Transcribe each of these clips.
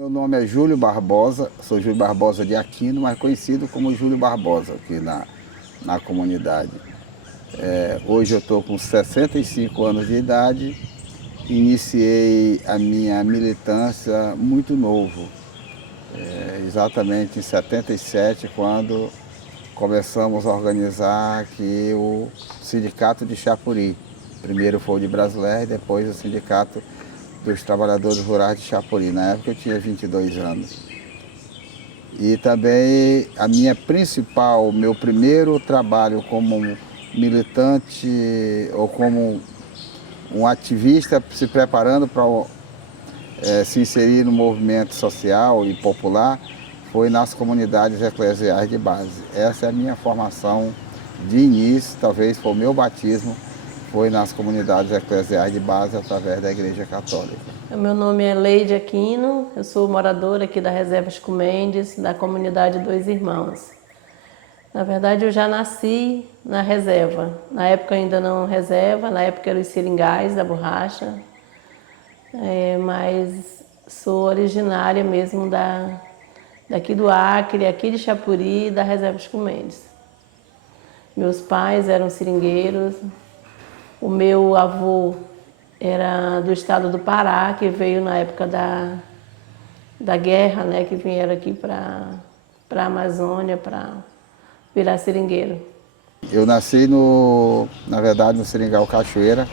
Meu nome é Júlio Barbosa, sou Júlio Barbosa de Aquino, mas conhecido como Júlio Barbosa aqui na comunidade. Hoje eu estou com 65 anos de idade, iniciei a minha militância muito novo, exatamente em 77, quando começamos a organizar aqui o Sindicato de Chapuri. Primeiro foi o de Brasileiro, depois o Sindicato dos Trabalhadores Rurais de Chapuri. Na época eu tinha 22 anos. E também meu primeiro trabalho como militante ou como um ativista se preparando para se inserir no movimento social e popular foi nas comunidades eclesiais de base. Essa é a minha formação de início, talvez foi o meu batismo, foi nas comunidades eclesiais de base através da Igreja Católica. Meu nome é Leide Aquino, eu sou moradora aqui da Reserva Chico Mendes, da comunidade Dois Irmãos. Na verdade, eu já nasci na reserva. Na época ainda não reserva, na época eram os seringais da borracha, mas sou originária mesmo daqui do Acre, aqui de Chapuri, da Reserva Chico Mendes. Meus pais eram seringueiros. O meu avô era do estado do Pará, que veio na época da guerra, né, que vieram aqui para a Amazônia para virar seringueiro. Eu nasci, na verdade, no Seringal Cachoeira,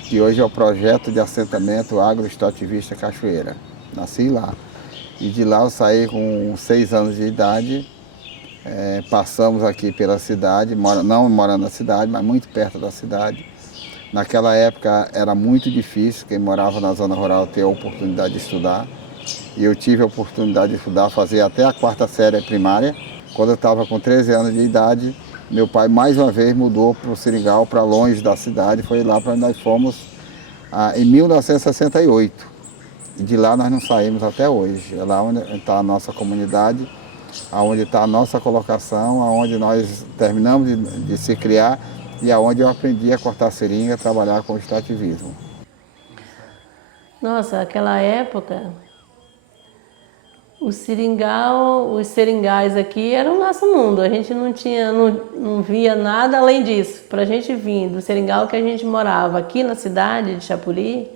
que hoje é o projeto de assentamento agroextrativista Cachoeira. Nasci lá. E de lá eu saí com 6 anos de idade, passamos aqui pela cidade, não morando na cidade, mas muito perto da cidade. Naquela época era muito difícil quem morava na zona rural ter a oportunidade de estudar. E eu tive a oportunidade de estudar, fazer até a 4ª série primária. Quando eu estava com 13 anos de idade, meu pai mais uma vez mudou para o Seringal, para longe da cidade. Foi lá para onde nós fomos em 1968. E de lá nós não saímos até hoje. É lá onde está a nossa comunidade, onde está a nossa colocação, onde nós terminamos de se criar e aonde eu aprendi a cortar seringa, trabalhar com extrativismo. Nossa, aquela época, os seringais aqui eram o nosso mundo. A gente não via nada além disso. Para a gente vir do seringal que a gente morava aqui na cidade de Chapuri,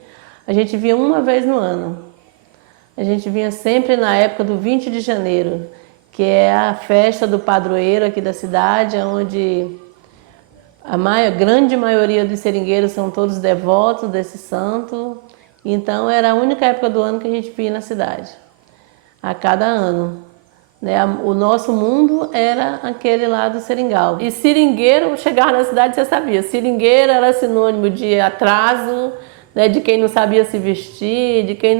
a gente via uma vez no ano. A gente vinha sempre na época do 20 de janeiro, que é a festa do padroeiro aqui da cidade, onde a grande maioria dos seringueiros são todos devotos desse santo. Então era a única época do ano que a gente via na cidade, a cada ano. O nosso mundo era aquele lá do seringal. E seringueiro, chegar na cidade, você sabia, seringueiro era sinônimo de atraso, né, de quem não sabia se vestir, de quem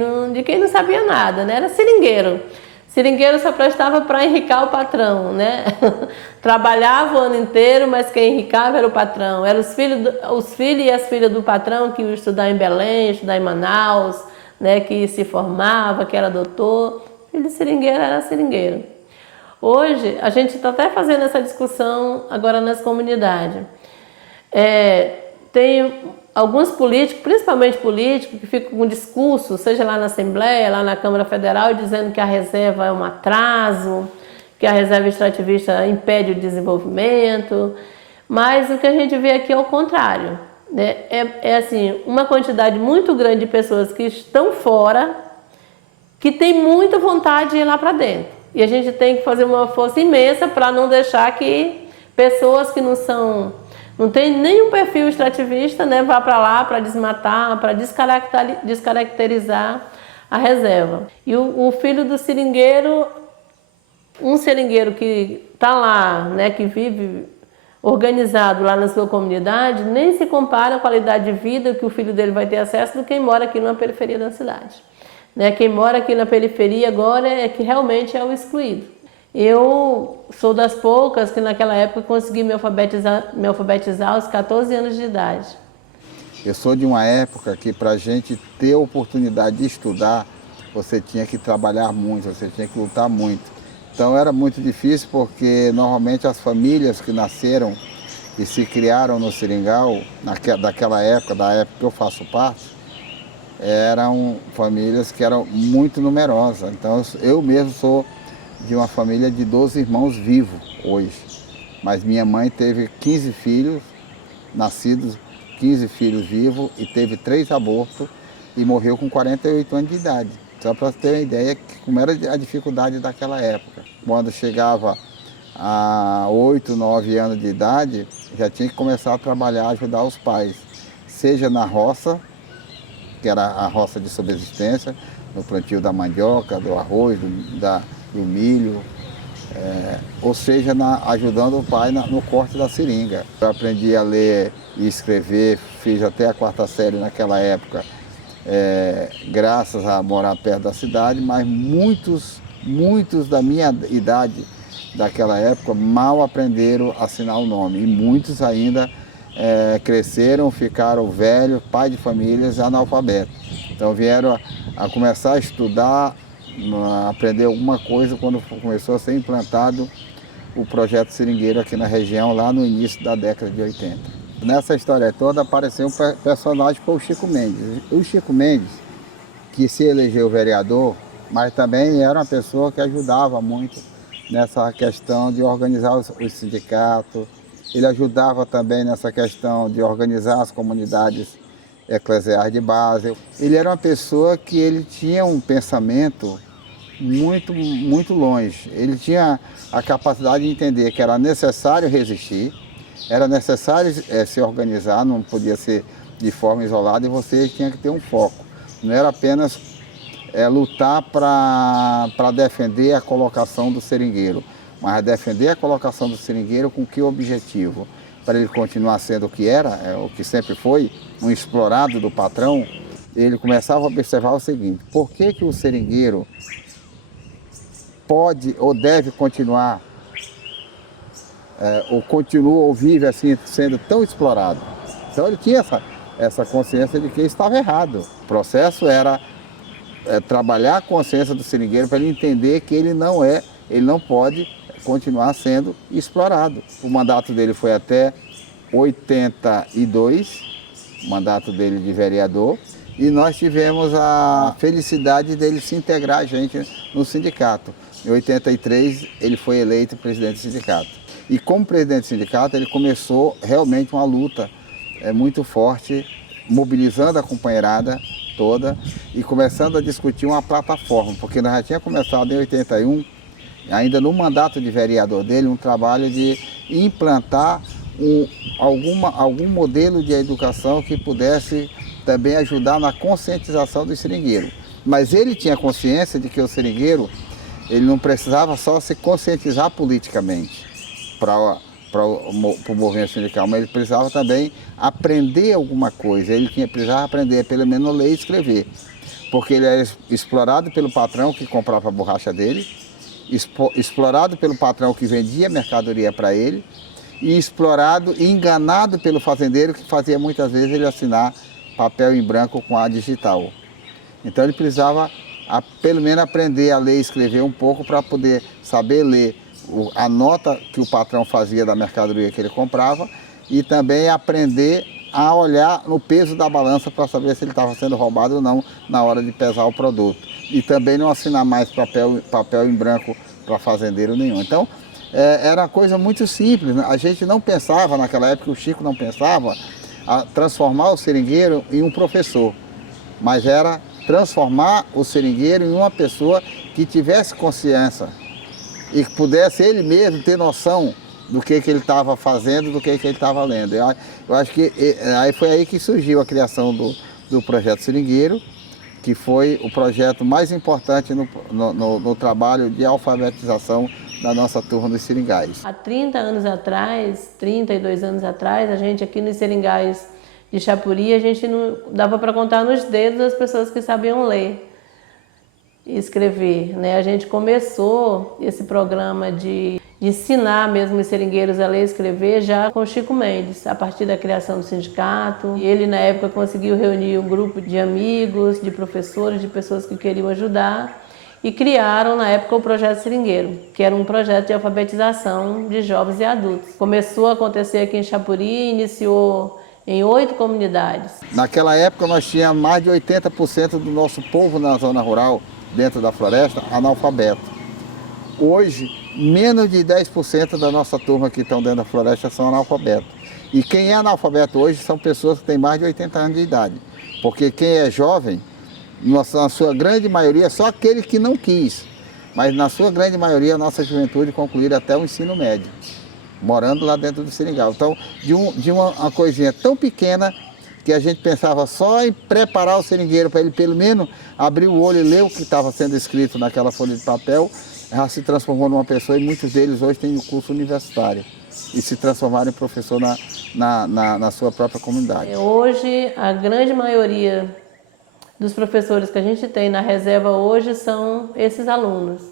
não sabia nada, né? Era seringueiro. Seringueiro só prestava para enricar o patrão, né? Trabalhava o ano inteiro, mas quem enricava era o patrão. Eram os filhos e as filhas do patrão que iam estudar em Belém, estudar em Manaus, né? Que se formava, que era doutor. Filho de seringueiro era seringueiro. Hoje, a gente está até fazendo essa discussão agora nas comunidades. Tem alguns políticos, principalmente políticos, que ficam com discurso, seja lá na Assembleia, lá na Câmara Federal, dizendo que a reserva é um atraso, que a reserva extrativista impede o desenvolvimento, mas o que a gente vê aqui é o contrário, né? Assim, uma quantidade muito grande de pessoas que estão fora, que tem muita vontade de ir lá para dentro. E a gente tem que fazer uma força imensa para não deixar que pessoas que não tem nenhum perfil extrativista, né, vá para lá para desmatar, para descaracterizar a reserva. E o filho do seringueiro, um seringueiro que está lá, né, que vive organizado lá na sua comunidade, nem se compara a qualidade de vida que o filho dele vai ter acesso do quem mora aqui na periferia da cidade. Né, quem mora aqui na periferia agora é que realmente é o excluído. Eu sou das poucas que naquela época consegui me alfabetizar aos 14 anos de idade. Eu sou de uma época que para a gente ter a oportunidade de estudar, você tinha que trabalhar muito, você tinha que lutar muito. Então era muito difícil porque normalmente as famílias que nasceram e se criaram no Seringal, daquela época, da época que eu faço parte, eram famílias que eram muito numerosas. Então eu mesmo sou de uma família de 12 irmãos vivos hoje. Mas minha mãe teve 15 filhos nascidos, 15 filhos vivos, e teve 3 abortos e morreu com 48 anos de idade. Só para ter uma ideia de como era a dificuldade daquela época. Quando chegava a 8, 9 anos de idade, já tinha que começar a trabalhar, ajudar os pais, seja na roça, que era a roça de subsistência, no plantio da mandioca, do arroz, do milho, ou seja, ajudando o pai no corte da seringa. Eu aprendi a ler e escrever, fiz até a 4ª série naquela época, graças a morar perto da cidade, mas muitos da minha idade daquela época mal aprenderam a assinar o nome, e muitos ainda cresceram, ficaram velhos, pai de famílias, analfabetos. Então vieram a começar a estudar, a aprender alguma coisa quando começou a ser implantado o projeto seringueiro aqui na região, lá no início da década de 80. Nessa história toda apareceu um personagem que foi o Chico Mendes. O Chico Mendes, que se elegeu vereador, mas também era uma pessoa que ajudava muito nessa questão de organizar os sindicatos. Ele ajudava também nessa questão de organizar as comunidades eclesiais de base. Ele era uma pessoa que ele tinha um pensamento muito longe. Ele tinha a capacidade de entender que era necessário resistir, era necessário se organizar, não podia ser de forma isolada, e você tinha que ter um foco. Não era apenas lutar para defender a colocação do seringueiro, mas defender a colocação do seringueiro com que objetivo? Para ele continuar sendo o que era, o que sempre foi, um explorado do patrão. Ele começava a observar o seguinte: por que o seringueiro pode ou deve continuar, ou continua ou vive assim, sendo tão explorado? Então ele tinha essa consciência de que estava errado. O processo era trabalhar a consciência do seringueiro para ele entender que ele não pode continuar sendo explorado. O mandato dele foi até 82, o mandato dele de vereador, e nós tivemos a felicidade dele se integrar a gente no sindicato. Em 83 ele foi eleito presidente do sindicato. E como presidente do sindicato ele começou realmente uma luta muito forte, mobilizando a companheirada toda e começando a discutir uma plataforma, porque nós já tínhamos começado em 81, ainda no mandato de vereador dele, um trabalho de implantar algum modelo de educação que pudesse também ajudar na conscientização do seringueiro. Mas ele tinha consciência de que o seringueiro ele não precisava só se conscientizar politicamente para o movimento sindical, mas ele precisava também aprender alguma coisa. Ele precisava aprender pelo menos ler e escrever, porque ele era explorado pelo patrão que comprava a borracha dele, explorado pelo patrão que vendia mercadoria para ele, e explorado e enganado pelo fazendeiro que fazia muitas vezes ele assinar papel em branco com a digital. Então ele precisava pelo menos aprender a ler e escrever um pouco para poder saber ler a nota que o patrão fazia da mercadoria que ele comprava, e também aprender a olhar no peso da balança para saber se ele estava sendo roubado ou não na hora de pesar o produto. E também não assinar mais papel em branco para fazendeiro nenhum. Então, era uma coisa muito simples, né? A gente não pensava naquela época, o Chico não pensava a transformar o seringueiro em um professor, mas era transformar o seringueiro em uma pessoa que tivesse consciência e que pudesse ele mesmo ter noção do que ele estava fazendo, do que ele estava lendo. Eu acho que foi aí que surgiu a criação do Projeto Seringueiro, que foi o projeto mais importante no trabalho de alfabetização da nossa turma dos seringais. Há 30 anos atrás, 32 anos atrás, a gente aqui nos seringais de Chapuri, a gente não dava para contar nos dedos as pessoas que sabiam ler e escrever, né? A gente começou esse programa de ensinar mesmo os seringueiros a ler e escrever já com o Chico Mendes, a partir da criação do sindicato. E ele, na época, conseguiu reunir um grupo de amigos, de professores, de pessoas que queriam ajudar, e criaram, na época, o Projeto Seringueiro, que era um projeto de alfabetização de jovens e adultos. Começou a acontecer aqui em Chapuri, iniciou em 8 comunidades. Naquela época nós tínhamos mais de 80% do nosso povo na zona rural, dentro da floresta, analfabeto. Hoje, menos de 10% da nossa turma que estão dentro da floresta são analfabetos. E quem é analfabeto hoje são pessoas que têm mais de 80 anos de idade. Porque quem é jovem, na sua grande maioria, só aquele que não quis. Mas na sua grande maioria, a nossa juventude concluíram até o ensino médio, morando lá dentro do seringal. Então, de uma coisinha tão pequena, que a gente pensava só em preparar o seringueiro para ele pelo menos abrir o olho e ler o que estava sendo escrito naquela folha de papel, já se transformou numa pessoa e muitos deles hoje têm o curso universitário e se transformaram em professor na sua própria comunidade. Hoje, a grande maioria dos professores que a gente tem na reserva hoje são esses alunos,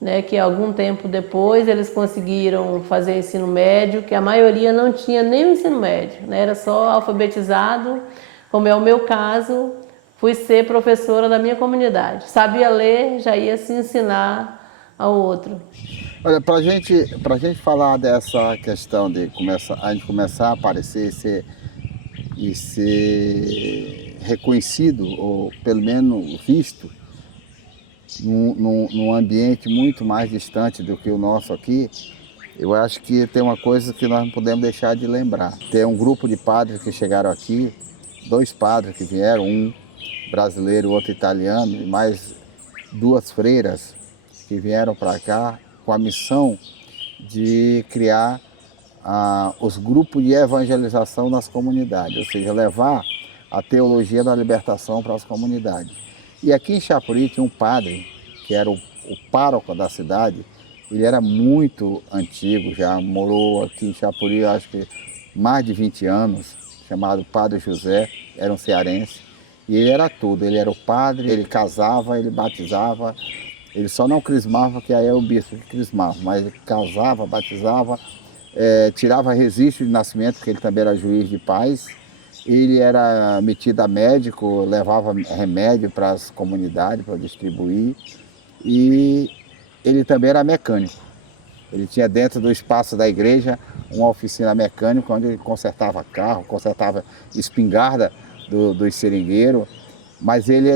né, que algum tempo depois eles conseguiram fazer ensino médio, que a maioria não tinha nem o ensino médio, né, era só alfabetizado, como é o meu caso, fui ser professora da minha comunidade. Sabia ler, já ia se ensinar ao outro. Olha, para gente falar dessa questão de a gente começar a aparecer e ser reconhecido, ou pelo menos visto, num ambiente muito mais distante do que o nosso aqui, eu acho que tem uma coisa que nós não podemos deixar de lembrar. Tem um grupo de padres que chegaram aqui, 2 padres que vieram, um brasileiro e outro italiano, e mais 2 freiras que vieram para cá com a missão de criar os grupos de evangelização nas comunidades, ou seja, levar a teologia da libertação para as comunidades. E aqui em Chapuri tinha um padre, que era o pároco da cidade. Ele era muito antigo, já morou aqui em Chapuri, acho que mais de 20 anos, chamado Padre José, era um cearense. E ele era tudo, ele era o padre, ele casava, ele batizava, ele só não crismava, que aí é o bispo que crismava, mas ele casava, batizava, tirava registro de nascimento, porque ele também era juiz de paz. Ele era metido a médico, levava remédio para as comunidades para distribuir, e ele também era mecânico. Ele tinha dentro do espaço da igreja uma oficina mecânica onde ele consertava carro, consertava espingarda dos seringueiros, mas ele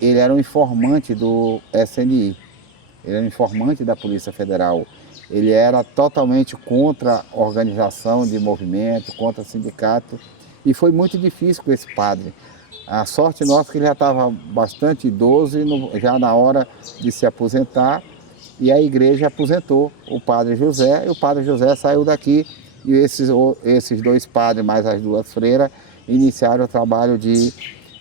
era um informante do SNI, ele era um informante da Polícia Federal. Ele era totalmente contra a organização de movimento, contra sindicato. E foi muito difícil com esse padre. A sorte nossa é que ele já estava bastante idoso, já na hora de se aposentar, e a igreja aposentou o padre José, e o padre José saiu daqui, e esses 2 padres, mais as 2 freiras, iniciaram o trabalho de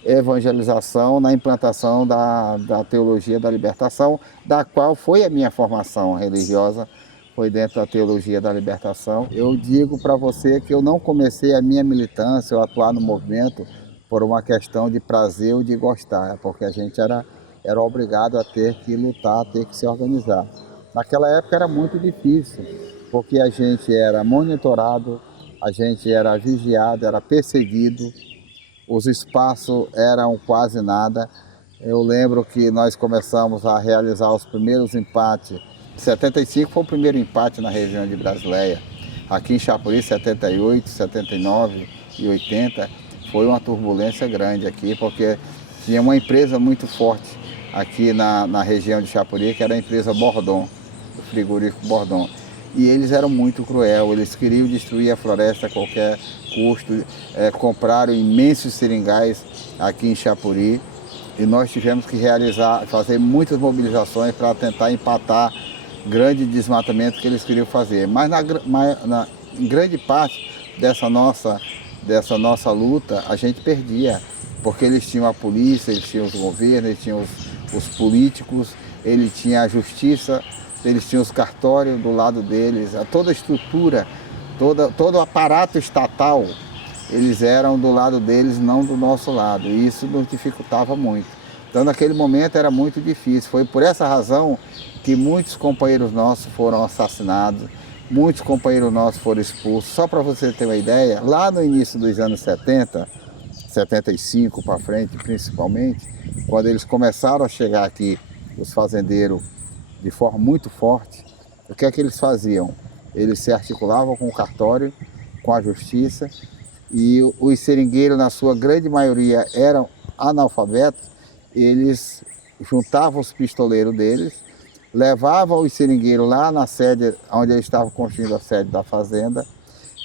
evangelização na implantação da teologia da libertação, da qual foi a minha formação religiosa, foi dentro da teologia da libertação. Eu digo para você que eu não comecei a minha militância ou atuar no movimento por uma questão de prazer ou de gostar, porque a gente era obrigado a ter que lutar, a ter que se organizar. Naquela época era muito difícil, porque a gente era monitorado, a gente era vigiado, era perseguido, os espaços eram quase nada. Eu lembro que nós começamos a realizar os primeiros empates. 75 foi o primeiro empate na região de Brasileia. Aqui em Chapuri, 78, 79 e 80, foi uma turbulência grande aqui, porque tinha uma empresa muito forte aqui na região de Chapuri, que era a empresa Bordon, o frigorífico Bordon. E eles eram muito cruel, eles queriam destruir a floresta a qualquer custo, compraram imensos seringais aqui em Chapuri, e nós tivemos que fazer muitas mobilizações para tentar empatar grande desmatamento que eles queriam fazer. Mas em grande parte dessa nossa luta, a gente perdia, porque eles tinham a polícia, eles tinham os governos, eles tinham os políticos, eles tinham a justiça, eles tinham os cartórios do lado deles, toda a estrutura, todo o aparato estatal, eles eram do lado deles, não do nosso lado, e isso nos dificultava muito. Então, naquele momento era muito difícil. Foi por essa razão que muitos companheiros nossos foram assassinados, muitos companheiros nossos foram expulsos. Só para você ter uma ideia, lá no início dos anos 70, 75 para frente principalmente, quando eles começaram a chegar aqui, os fazendeiros, de forma muito forte, o que é que eles faziam? Eles se articulavam com o cartório, com a justiça, e os seringueiros, na sua grande maioria, eram analfabetos, eles juntavam os pistoleiros deles, levavam os seringueiros lá na sede, onde eles estavam construindo a sede da fazenda,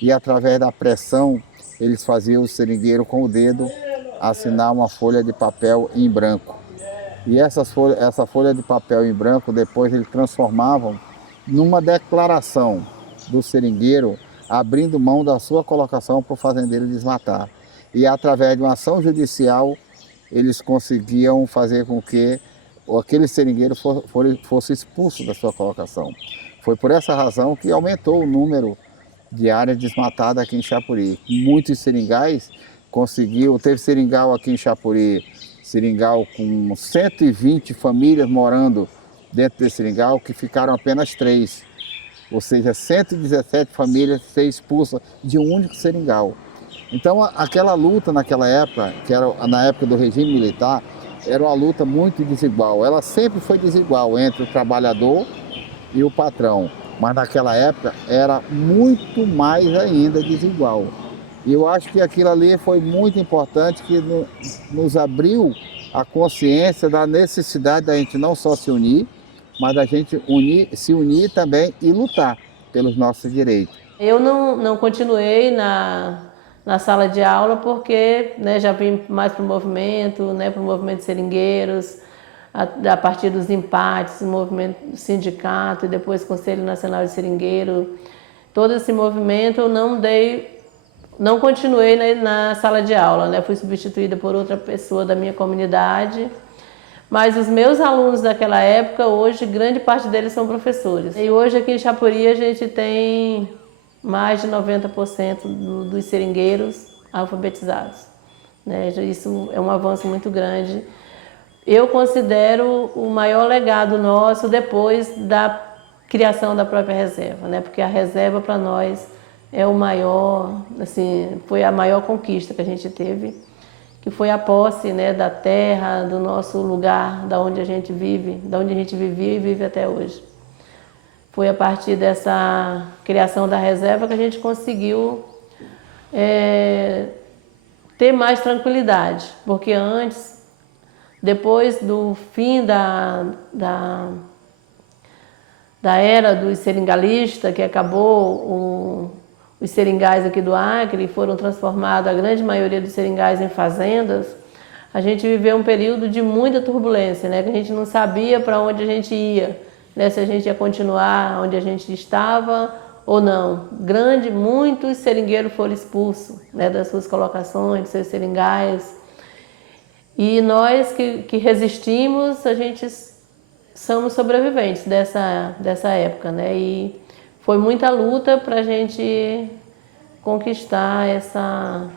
e através da pressão, eles faziam o seringueiro com o dedo assinar uma folha de papel em branco. E essa folha de papel em branco, depois eles transformavam numa declaração do seringueiro, abrindo mão da sua colocação para o fazendeiro desmatar. E através de uma ação judicial, eles conseguiam fazer com que aquele seringueiro fosse expulso da sua colocação. Foi por essa razão que aumentou o número de áreas desmatadas aqui em Chapuri. Muitos seringais teve seringal aqui em Chapuri, seringal com 120 famílias morando dentro desse seringal, que ficaram apenas 3. Ou seja, 117 famílias ser expulsas de um único seringal. Então, aquela luta naquela época, que era na época do regime militar, era uma luta muito desigual. Ela sempre foi desigual entre o trabalhador e o patrão, mas naquela época era muito mais ainda desigual. E eu acho que aquilo ali foi muito importante, que nos abriu a consciência da necessidade da gente não só se unir, mas da gente se unir também e lutar pelos nossos direitos. Eu não continuei na sala de aula porque, né, já vim mais para o movimento, né, para o movimento de seringueiros, a partir dos empates, o movimento do sindicato e depois Conselho Nacional de Seringueiro. Todo esse movimento eu não continuei na sala de aula, né? Fui substituída por outra pessoa da minha comunidade. Mas os meus alunos daquela época, hoje, grande parte deles são professores. E hoje aqui em Chapuri a gente tem mais de 90% dos seringueiros alfabetizados, né? Isso é um avanço muito grande. Eu considero o maior legado nosso depois da criação da própria reserva, né? Porque a reserva para nós é o maior, assim, foi a maior conquista que a gente teve, que foi a posse, né, da terra, do nosso lugar, da onde a gente vive, da onde a gente vivia e vive até hoje. Foi a partir dessa criação da reserva que a gente conseguiu ter mais tranquilidade, porque antes, depois do fim da era dos seringalistas, que acabou os seringais aqui do Acre, foram transformados, a grande maioria dos seringais, em fazendas, a gente viveu um período de muita turbulência, né? Que a gente não sabia para onde a gente ia, né? Se a gente ia continuar onde a gente estava ou não. Muitos seringueiros foram expulsos, né, das suas colocações, dos seus seringais. E nós que resistimos, a gente somos sobreviventes dessa época, né? E foi muita luta para a gente conquistar essa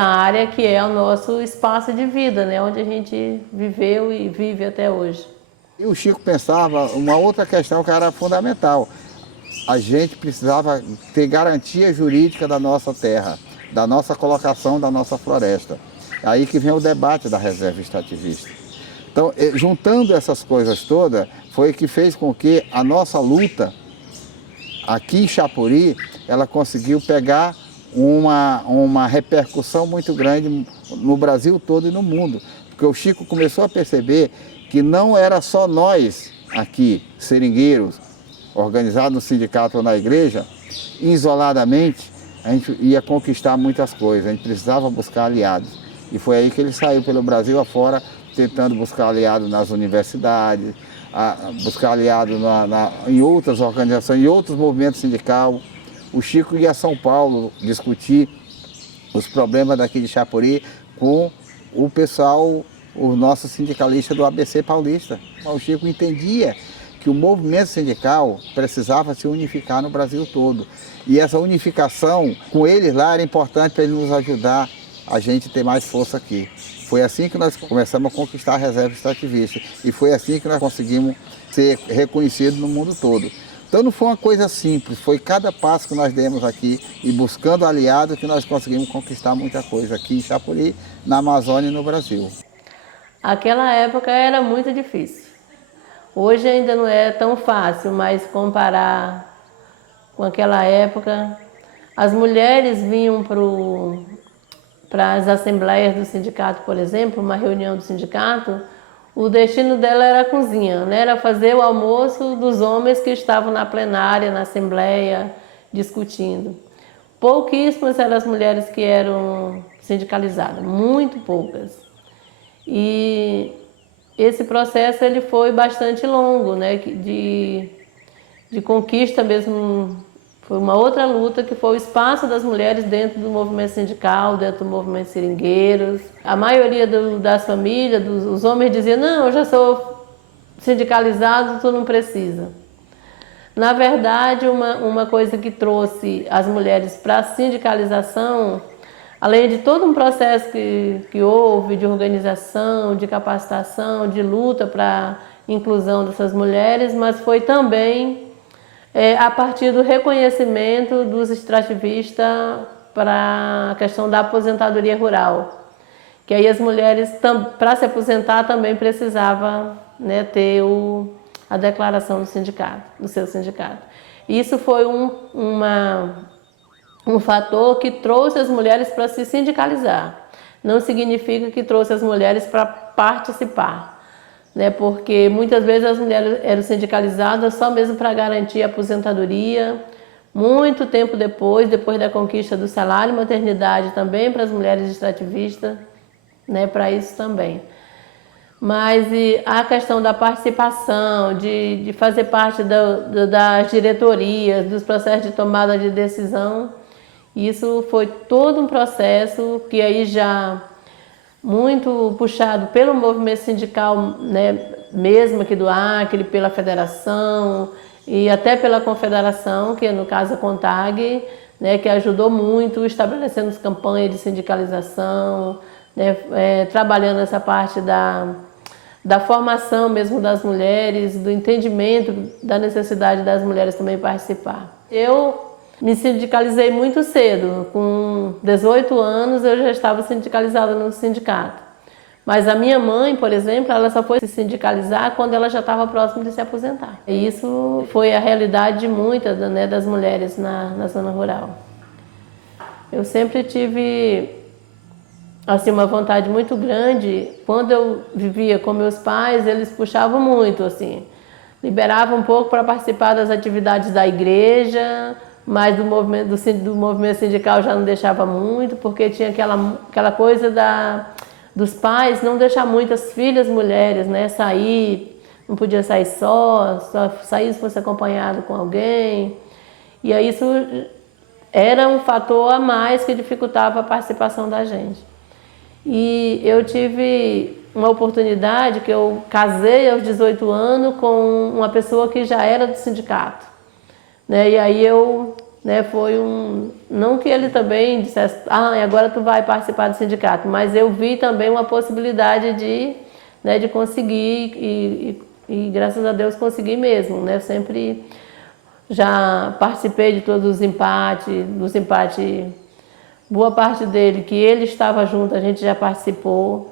área que é o nosso espaço de vida, né? Onde a gente viveu e vive até hoje. E o Chico pensava uma outra questão que era fundamental. A gente precisava ter garantia jurídica da nossa terra, da nossa colocação, da nossa floresta. É aí que vem o debate da reserva extrativista. Então, juntando essas coisas todas, foi que fez com que a nossa luta aqui em Chapuri, ela conseguiu pegar uma repercussão muito grande no Brasil todo e no mundo. Porque o Chico começou a perceber que não era só nós aqui, seringueiros, organizados no sindicato ou na igreja, isoladamente, a gente ia conquistar muitas coisas, a gente precisava buscar aliados. E foi aí que ele saiu pelo Brasil afora, tentando buscar aliados nas universidades, buscar aliados em outras organizações, em outros movimentos sindicais. O Chico ia a São Paulo discutir os problemas daqui de Chapuri com o pessoal, os nossos sindicalistas do ABC Paulista. O Chico entendia que o movimento sindical precisava se unificar no Brasil todo. E essa unificação com eles lá era importante para ele nos ajudar a gente ter mais força aqui. Foi assim que nós começamos a conquistar a reserva extrativista e foi assim que nós conseguimos ser reconhecidos no mundo todo. Então não foi uma coisa simples, foi cada passo que nós demos aqui e buscando aliados que nós conseguimos conquistar muita coisa aqui em Chapuri, na Amazônia e no Brasil. Aquela época era muito difícil. Hoje ainda não é tão fácil, mas comparar com aquela época, as mulheres vinham para as assembleias do sindicato, por exemplo, uma reunião do sindicato, o destino dela era a cozinha, né? Era fazer o almoço dos homens que estavam na plenária, na assembleia, discutindo. Pouquíssimas eram as mulheres que eram sindicalizadas, muito poucas. E esse processo ele foi bastante longo, né? De conquista mesmo. Foi uma outra luta que foi o espaço das mulheres dentro do movimento sindical, dentro do movimento seringueiros. A maioria das famílias, os homens diziam, não, eu já sou sindicalizado, tu não precisa. Na verdade, uma coisa que trouxe as mulheres para a sindicalização, além de todo um processo que houve de organização, de capacitação, de luta para a inclusão dessas mulheres, mas foi também a partir do reconhecimento dos extrativistas para a questão da aposentadoria rural. Que aí as mulheres, para se aposentar, também precisavam, né, ter a declaração do sindicato, do seu sindicato. Isso foi um fator que trouxe as mulheres para se sindicalizar. Não significa que trouxe as mulheres para participar, né? Porque muitas vezes as mulheres eram sindicalizadas só mesmo para garantir a aposentadoria. Muito tempo depois da conquista do salário e maternidade também para as mulheres extrativistas, né? Para isso também. Mas a questão da participação, de fazer parte das diretorias, dos processos de tomada de decisão, isso foi todo um processo que aí já muito puxado pelo movimento sindical, né, mesmo aqui do Acre, pela federação e até pela confederação, que no caso a CONTAG, né, que ajudou muito estabelecendo as campanhas de sindicalização, né, trabalhando essa parte da formação mesmo das mulheres, do entendimento da necessidade das mulheres também participar. Eu me sindicalizei muito cedo, com 18 anos eu já estava sindicalizada no sindicato. Mas a minha mãe, por exemplo, ela só foi se sindicalizar quando ela já estava próxima de se aposentar. E isso foi a realidade de muitas, né, das mulheres na zona rural. Eu sempre tive assim, uma vontade muito grande. Quando eu vivia com meus pais, eles puxavam muito, assim, liberavam um pouco para participar das atividades da igreja, mas do movimento sindical já não deixava muito, porque tinha aquela coisa dos pais não deixar muitas filhas mulheres, né, sair, não podia sair só sair se fosse acompanhado com alguém. E aí isso era um fator a mais que dificultava a participação da gente. E eu tive uma oportunidade que eu casei aos 18 anos com uma pessoa que já era do sindicato, né? E aí foi não que ele também dissesse, agora tu vai participar do sindicato, mas eu vi também uma possibilidade de conseguir e graças a Deus consegui mesmo, né? Eu sempre já participei de todos os empates, boa parte dele, que ele estava junto, a gente já participou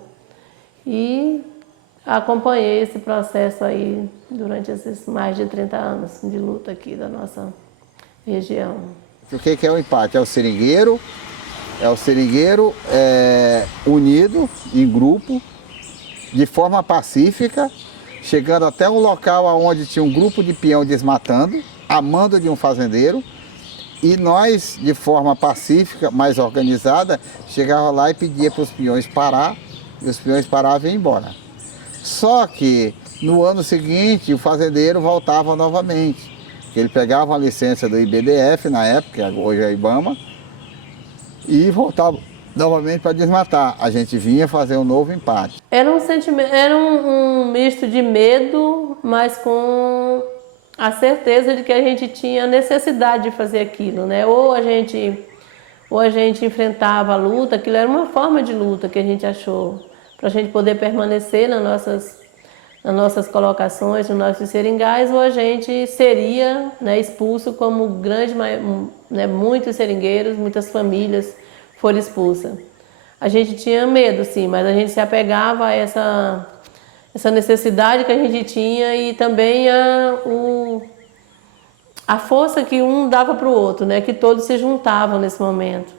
e acompanhei esse processo aí durante esses mais de 30 anos de luta aqui da nossa região. O que é o empate? É o seringueiro unido em grupo, de forma pacífica, chegando até um local onde tinha um grupo de peão desmatando, a mando de um fazendeiro, e nós, de forma pacífica, mais organizada, chegava lá e pedia para os peões parar, e os peões paravam e iam embora. Só que no ano seguinte o fazendeiro voltava novamente. Ele pegava a licença do IBDF, na época, hoje é IBAMA, e voltava novamente para desmatar. A gente vinha fazer um novo empate. Era um sentimento, era um misto de medo, mas com a certeza de que a gente tinha necessidade de fazer aquilo, né? Ou a gente enfrentava a luta, aquilo era uma forma de luta que a gente achou, para a gente poder permanecer nas nossas colocações, nos nossos seringais, ou a gente seria, né, expulso como muitos seringueiros, muitas famílias foram expulsas. A gente tinha medo, sim, mas a gente se apegava a essa necessidade que a gente tinha e também a força que um dava para o outro, né? Que todos se juntavam nesse momento.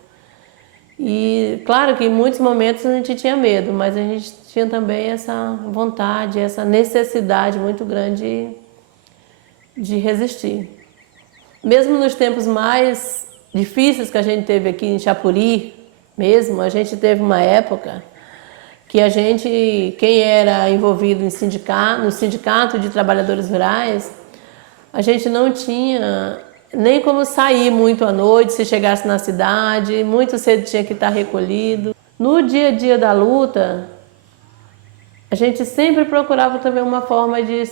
E claro que em muitos momentos a gente tinha medo, mas a gente tinha também essa vontade, essa necessidade muito grande de resistir. Mesmo nos tempos mais difíceis que a gente teve aqui em Chapuri, mesmo, a gente teve uma época que a gente, quem era envolvido em no sindicato de trabalhadores rurais, a gente não tinha nem como sair muito à noite, se chegasse na cidade, muito cedo tinha que estar recolhido. No dia a dia da luta, a gente sempre procurava também uma forma de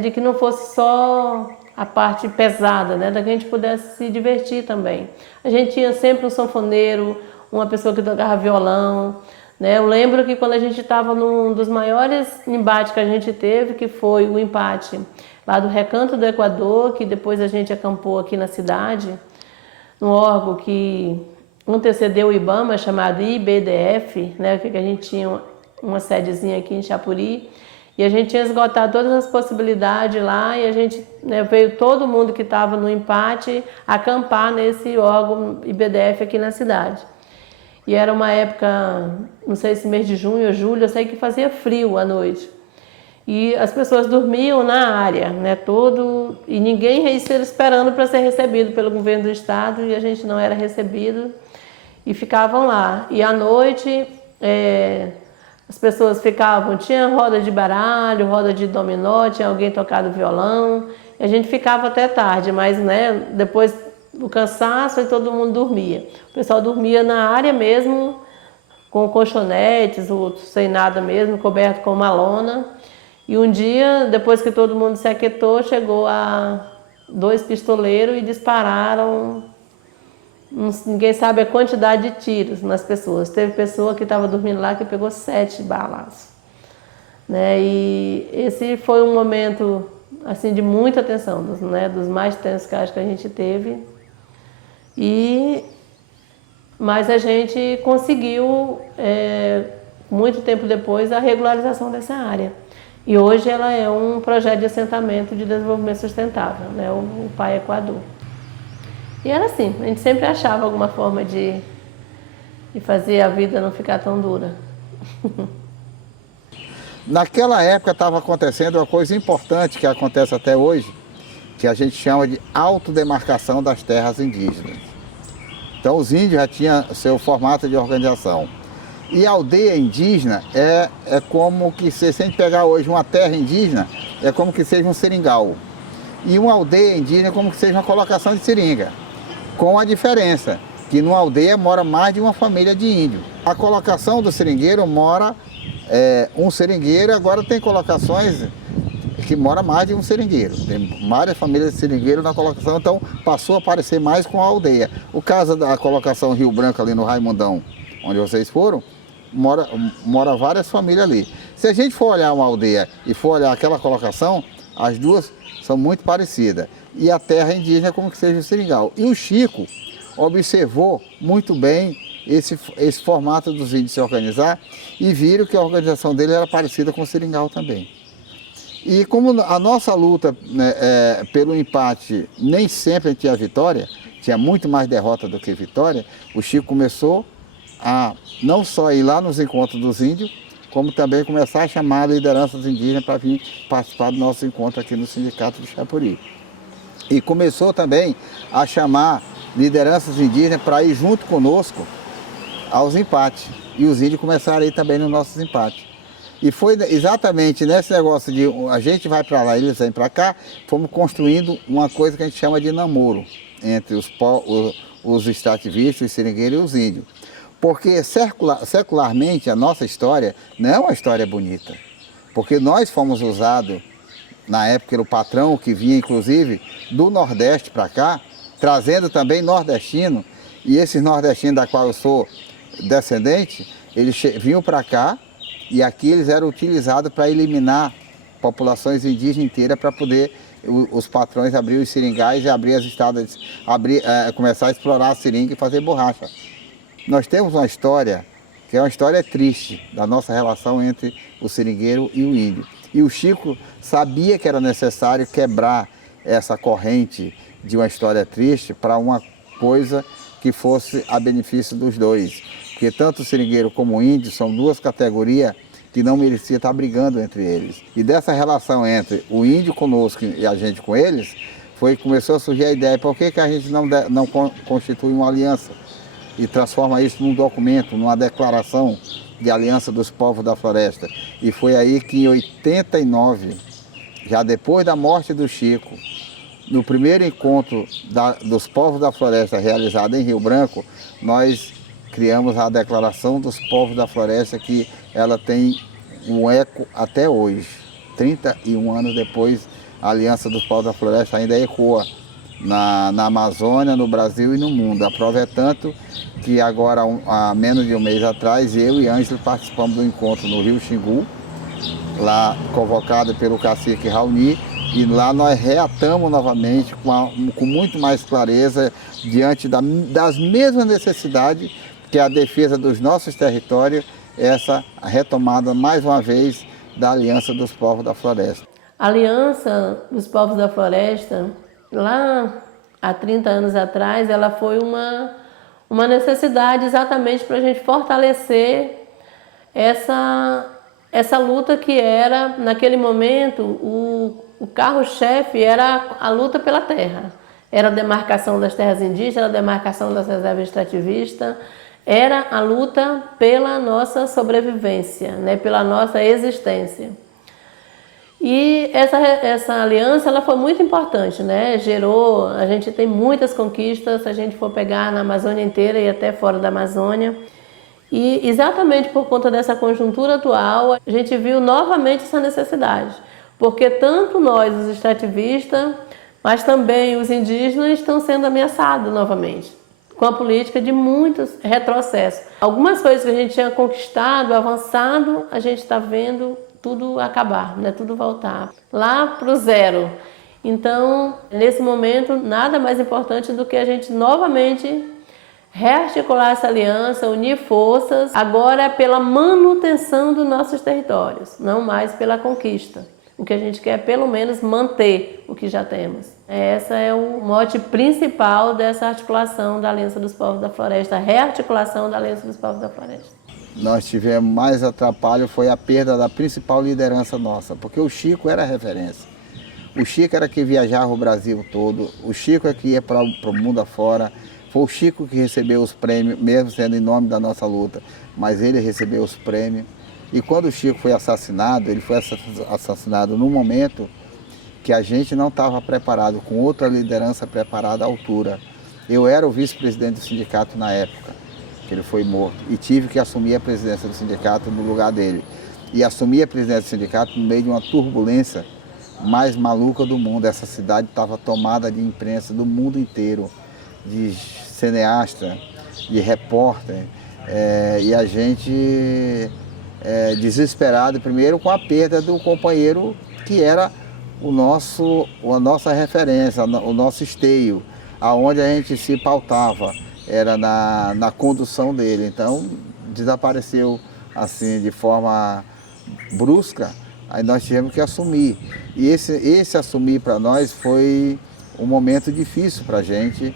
de que não fosse só a parte pesada, né, da que a gente pudesse se divertir também. A gente tinha sempre um sanfoneiro, uma pessoa que tocava violão, né? Eu lembro que quando a gente estava num dos maiores embates que a gente teve, que foi o empate lá do Recanto do Equador, que depois a gente acampou aqui na cidade, num órgão que antecedeu o IBAMA, chamado IBDF, né, que a gente tinha uma sedezinha aqui em Chapuri, e a gente tinha esgotado todas as possibilidades lá, e a gente, né, veio todo mundo que estava no empate acampar nesse órgão IBDF aqui na cidade. E era uma época, não sei se mês de junho ou julho, eu sei que fazia frio à noite. E as pessoas dormiam na área, né, e ninguém estava esperando para ser recebido pelo governo do estado, e a gente não era recebido, e ficavam lá. E à noite, as pessoas ficavam, tinha roda de baralho, roda de dominó, tinha alguém tocando violão, e a gente ficava até tarde, mas, né, depois do cansaço, e todo mundo dormia. O pessoal dormia na área mesmo, com colchonetes, ou sem nada mesmo, coberto com uma lona. E um dia, depois que todo mundo se aquietou, chegou a 2 pistoleiros e dispararam, ninguém sabe a quantidade de tiros nas pessoas. Teve pessoa que estava dormindo lá que pegou 7 balas, né? E esse foi um momento assim de muita tensão, dos mais tensos que acho que a gente teve. Mas a gente conseguiu, muito tempo depois, a regularização dessa área. E hoje ela é um projeto de assentamento de desenvolvimento sustentável, né? O PAI Equador. E era assim, a gente sempre achava alguma forma de fazer a vida não ficar tão dura. Naquela época estava acontecendo uma coisa importante que acontece até hoje, que a gente chama de autodemarcação das terras indígenas. Então os índios já tinham seu formato de organização. E a aldeia indígena é como que, se a gente pegar hoje uma terra indígena, é como que seja um seringal. E uma aldeia indígena é como que seja uma colocação de seringa. Com a diferença que numa aldeia mora mais de uma família de índio. A colocação do seringueiro mora um seringueiro, agora tem colocações que mora mais de um seringueiro. Tem várias famílias de seringueiro na colocação, então passou a parecer mais com a aldeia. O caso da colocação Rio Branco ali no Raimundão, onde vocês foram, mora várias famílias ali. Se a gente for olhar uma aldeia e for olhar aquela colocação, as duas são muito parecidas. E a terra indígena é como que seja o seringal. E o Chico observou muito bem esse formato dos índios se organizar e viram que a organização dele era parecida com o seringal também. E como a nossa luta, né, pelo empate nem sempre tinha vitória, tinha muito mais derrota do que vitória, o Chico começou a não só ir lá nos encontros dos índios, como também começar a chamar a liderança dos indígenas para vir participar do nosso encontro aqui no Sindicato de Chapuri. E começou também a chamar lideranças indígenas para ir junto conosco aos empates. E os índios começaram a ir também nos nossos empates. E foi exatamente nesse negócio de a gente vai para lá, eles vêm para cá, fomos construindo uma coisa que a gente chama de namoro entre os extrativistas, os seringueiros e os índios. Porque secularmente a nossa história não é uma história bonita. Porque nós fomos usados, na época era o patrão que vinha inclusive do Nordeste para cá, trazendo também nordestino, e esses nordestinos da qual eu sou descendente, eles vinham para cá e aqui eles eram utilizados para eliminar populações indígenas inteiras para poder os patrões abrir os seringais e abrir as estradas, começar a explorar a seringa e fazer borracha. Nós temos uma história que é uma história triste da nossa relação entre o seringueiro e o índio. E o Chico sabia que era necessário quebrar essa corrente de uma história triste para uma coisa que fosse a benefício dos dois. Porque tanto o seringueiro como o índio são duas categorias que não mereciam estar brigando entre eles. E dessa relação entre o índio conosco e a gente com eles, começou a surgir a ideia, por que a gente não constitui uma aliança e transforma isso num documento, numa declaração de aliança dos povos da floresta. E foi aí que em 89, já depois da morte do Chico, no primeiro encontro dos povos da floresta realizado em Rio Branco, nós criamos a Declaração dos Povos da Floresta, que ela tem um eco até hoje. 31 anos depois, a Aliança dos Povos da Floresta ainda ecoa na Amazônia, no Brasil e no mundo. A prova é tanto que agora, há menos de um mês atrás, eu e Ângelo participamos do encontro no Rio Xingu, lá convocado pelo cacique Raoni, e lá nós reatamos novamente com muito mais clareza, diante das mesmas necessidades, que é a defesa dos nossos territórios, essa retomada mais uma vez da Aliança dos Povos da Floresta. A Aliança dos Povos da Floresta, lá há 30 anos atrás, ela foi uma necessidade exatamente para a gente fortalecer essa luta que era, naquele momento, o carro-chefe era a luta pela terra. Era a demarcação das terras indígenas, era a demarcação das reservas extrativistas, era a luta pela nossa sobrevivência, né, pela nossa existência. E essa aliança ela foi muito importante, né? A gente tem muitas conquistas, se a gente for pegar na Amazônia inteira e até fora da Amazônia. E exatamente por conta dessa conjuntura atual, a gente viu novamente essa necessidade. Porque tanto nós, os extrativistas, mas também os indígenas estão sendo ameaçados novamente, com a política de muitos retrocessos. Algumas coisas que a gente tinha conquistado, avançado, a gente está vendo tudo acabar, né? Tudo voltar lá para o zero. Então, nesse momento, nada mais importante do que a gente novamente rearticular essa aliança, unir forças, agora é pela manutenção dos nossos territórios, não mais pela conquista. O que a gente quer é, pelo menos, manter o que já temos. Esse é o mote principal dessa articulação da Aliança dos Povos da Floresta, a rearticulação da Aliança dos Povos da Floresta. Nós tivemos mais atrapalho, foi a perda da principal liderança nossa, porque o Chico era a referência. O Chico era que viajava o Brasil todo, o Chico é que ia para o mundo afora, foi o Chico que recebeu os prêmios, mesmo sendo em nome da nossa luta, mas ele recebeu os prêmios. E quando o Chico foi assassinado, ele foi assassinado num momento que a gente não estava preparado, com outra liderança preparada à altura. Eu era o vice-presidente do sindicato na época, que ele foi morto, e tive que assumir a presidência do sindicato no lugar dele. E assumi a presidência do sindicato no meio de uma turbulência mais maluca do mundo. Essa cidade estava tomada de imprensa do mundo inteiro, de cineasta, de repórter, e a gente desesperado primeiro com a perda do companheiro que era a nossa referência, o nosso esteio, aonde a gente se pautava, era na condução dele. Então desapareceu assim de forma brusca, aí nós tivemos que assumir. E esse assumir para nós foi um momento difícil para a gente.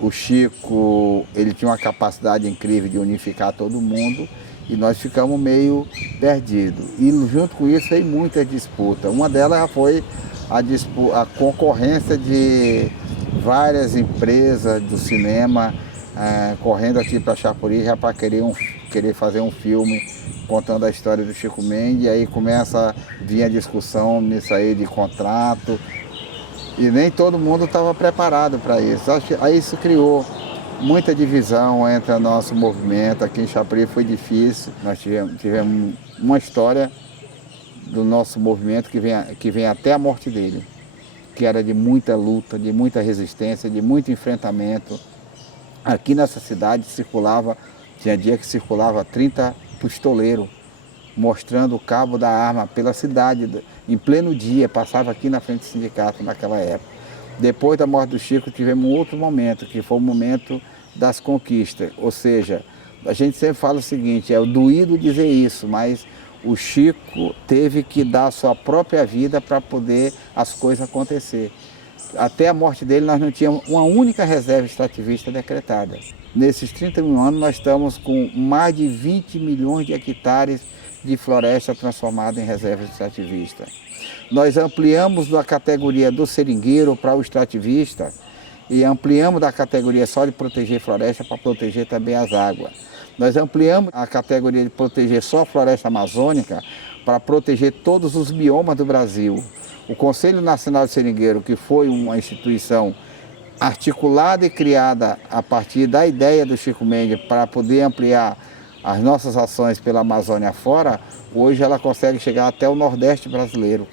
O Chico, ele tinha uma capacidade incrível de unificar todo mundo e nós ficamos meio perdidos. E junto com isso veio muita disputa. Uma delas foi a concorrência de várias empresas do cinema correndo aqui para Chapuri já para querer fazer um filme contando a história do Chico Mendes. E aí começa a vir a discussão nisso aí de contrato. E nem todo mundo estava preparado para isso. Aí isso criou muita divisão entre o nosso movimento. Aqui em Chapuri foi difícil. Nós tivemos uma história do nosso movimento que vem até a morte dele, que era de muita luta, de muita resistência, de muito enfrentamento. Aqui nessa cidade tinha dia que circulava 30 pistoleiros, mostrando o cabo da arma pela cidade, em pleno dia, passava aqui na frente do sindicato naquela época. Depois da morte do Chico, tivemos um outro momento, que foi o momento das conquistas. Ou seja, a gente sempre fala o seguinte, é doído dizer isso, mas O Chico teve que dar a sua própria vida para poder as coisas acontecer. Até a morte dele, nós não tínhamos uma única reserva extrativista decretada. Nesses 31 anos, nós estamos com mais de 20 milhões de hectares de floresta transformada em reserva extrativista. Nós ampliamos da categoria do seringueiro para o extrativista e ampliamos da categoria só de proteger floresta para proteger também as águas. Nós ampliamos a categoria de proteger só a floresta amazônica para proteger todos os biomas do Brasil. O Conselho Nacional de Seringueiro, que foi uma instituição articulada e criada a partir da ideia do Chico Mendes para poder ampliar as nossas ações pela Amazônia fora, hoje ela consegue chegar até o Nordeste brasileiro.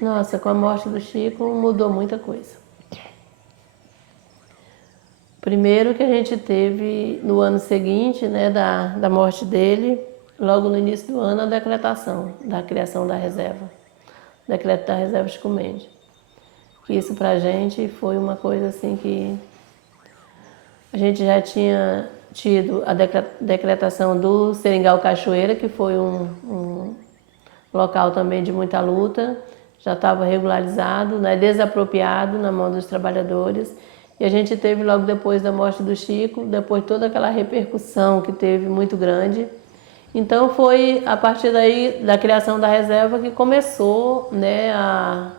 Nossa, com a morte do Chico mudou muita coisa. Primeiro que a gente teve no ano seguinte, né, da morte dele, logo no início do ano, a decretação da criação da reserva, decreto da reserva Chico Mendes. Isso pra gente foi uma coisa assim que a gente já tinha tido a decretação do Seringal Cachoeira, que foi um local também de muita luta, já estava regularizado, né, desapropriado na mão dos trabalhadores. E a gente teve logo depois da morte do Chico, depois toda aquela repercussão que teve muito grande. Então foi a partir daí da criação da reserva que começou, né, a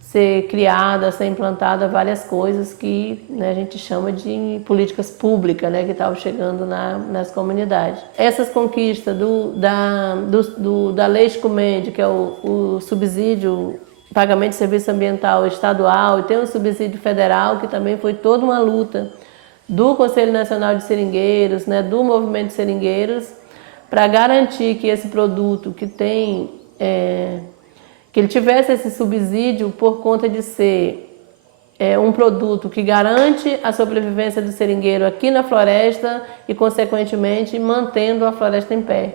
ser criada, a ser implantada várias coisas que, né, a gente chama de políticas públicas, né, que estavam chegando nas comunidades. Essas conquistas da Lei Chico Mendes, que é o subsídio, pagamento de serviço ambiental estadual, e tem um subsídio federal, que também foi toda uma luta do Conselho Nacional de Seringueiros, né, do Movimento de Seringueiros, para garantir que esse produto que tem, que ele tivesse esse subsídio por conta de ser um produto que garante a sobrevivência do seringueiro aqui na floresta e, consequentemente, mantendo a floresta em pé.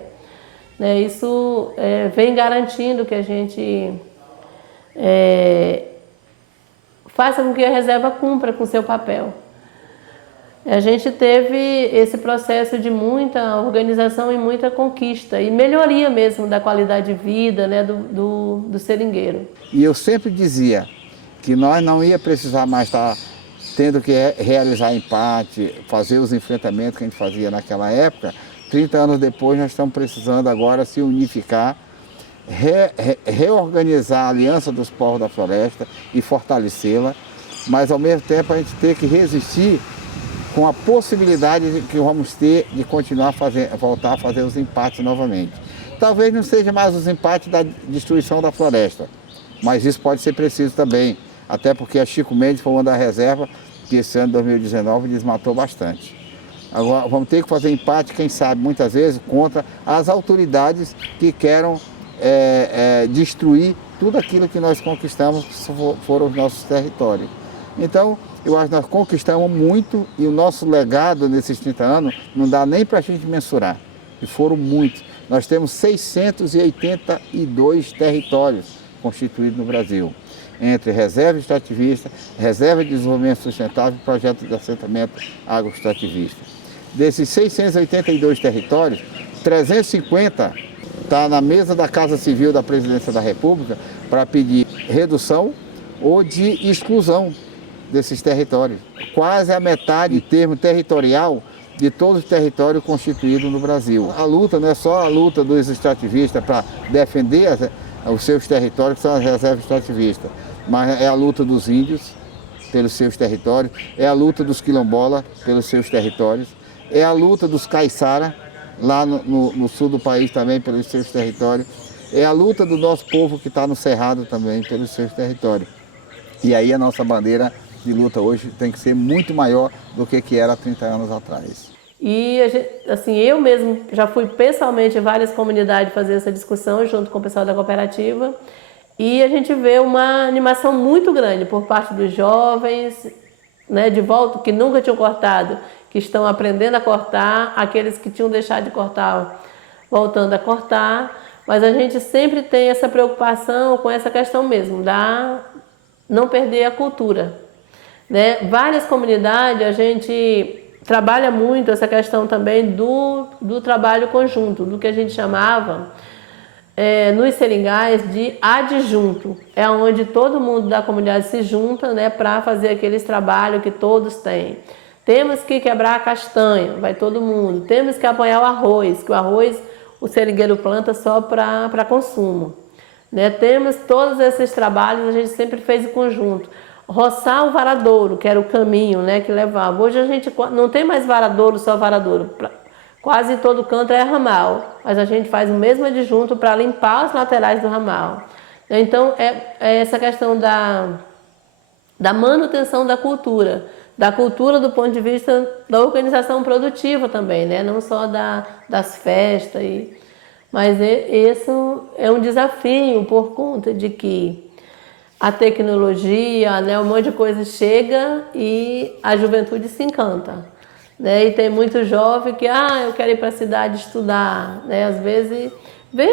Né, isso vem garantindo que a gente faça com que a reserva cumpra com seu papel. A gente teve esse processo de muita organização e muita conquista e melhoria mesmo da qualidade de vida, né, do seringueiro. E eu sempre dizia que nós não ia precisar mais estar tendo que realizar empate, fazer os enfrentamentos que a gente fazia naquela época. 30 anos depois nós estamos precisando agora se unificar, reorganizar a aliança dos povos da floresta e fortalecê-la, mas ao mesmo tempo a gente ter que resistir com a possibilidade que vamos ter de continuar voltar a fazer os empates novamente. Talvez não seja mais os empates da destruição da floresta, mas isso pode ser preciso também, até porque a Chico Mendes foi uma da reserva que esse ano de 2019 desmatou bastante. Agora vamos ter que fazer empate, quem sabe, muitas vezes, contra as autoridades que queiram destruir tudo aquilo que nós conquistamos, que foram os nossos territórios. Então, eu acho que nós conquistamos muito e o nosso legado nesses 30 anos não dá nem para a gente mensurar, e foram muitos. Nós temos 682 territórios constituídos no Brasil, entre reserva extrativista, reserva de desenvolvimento sustentável e projeto de assentamento agroextrativista. Desses 682 territórios, 350 está na mesa da Casa Civil da Presidência da República para pedir redução ou de exclusão desses territórios. Quase a metade em termo territorial de todos os territórios constituídos no Brasil. A luta não é só a luta dos extrativistas para defender os seus territórios, que são as reservas extrativistas, mas é a luta dos índios pelos seus territórios, é a luta dos quilombolas pelos seus territórios, é a luta dos caiçara, lá no sul do país também, pelos seus territórios, é a luta do nosso povo que está no Cerrado também, pelos seus territórios. E aí a nossa bandeira de luta hoje tem que ser muito maior do que era há 30 anos atrás. E assim, eu mesmo já fui pessoalmente em várias comunidades fazer essa discussão junto com o pessoal da cooperativa, e a gente vê uma animação muito grande por parte dos jovens, né, de volta, que nunca tinham cortado, que estão aprendendo a cortar, aqueles que tinham deixado de cortar, voltando a cortar, mas a gente sempre tem essa preocupação com essa questão mesmo, não perder a cultura. Né? Várias comunidades a gente trabalha muito essa questão também do trabalho conjunto, do que a gente chamava nos seringais de adjunto, é onde todo mundo da comunidade se junta, né, para fazer aqueles trabalhos que todos têm. Temos que quebrar a castanha, vai todo mundo. Temos que apoiar o arroz, que o arroz o seringueiro planta só para consumo. Né? Temos todos esses trabalhos, a gente sempre fez em conjunto. Roçar o varadouro, que era o caminho, né, que levava. Hoje a gente não tem mais varadouro, só varadouro. Quase todo canto é ramal, mas a gente faz o mesmo adjunto para limpar os laterais do ramal. Então, é essa questão da manutenção da cultura do ponto de vista da organização produtiva também, né? Não só das festas. Mas isso é um desafio por conta de que a tecnologia, né, um monte de coisa chega e a juventude se encanta. Né? E tem muito jovem que, eu quero ir para a cidade estudar. Né? Às vezes, vem